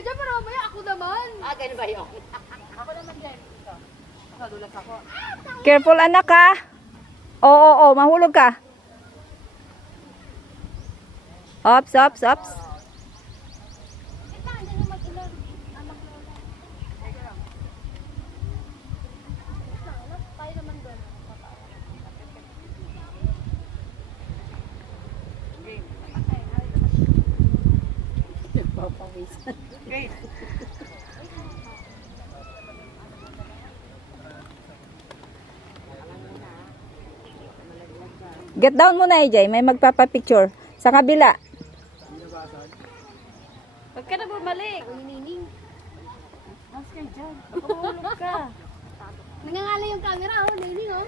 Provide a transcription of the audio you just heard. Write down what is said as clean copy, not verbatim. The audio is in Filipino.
ka dyan, pero mamaya ako naman. Ah, ganun ba yun? Ako naman dyan. Ito. Nadulas ako. Careful anak ha. Oo, mahulog ka. Ops, ops, ops. Ito, andyan na mag-ilan. Anak lola. Tayo naman doon. Papawisan. Great. Get down muna AJ, may magpapapicture. Sa kabila. Huwag ka na bumalik. Nining. Mas kayo dyan. Baka mahulog ka. Nangangala yung camera, oh. Nining, oh.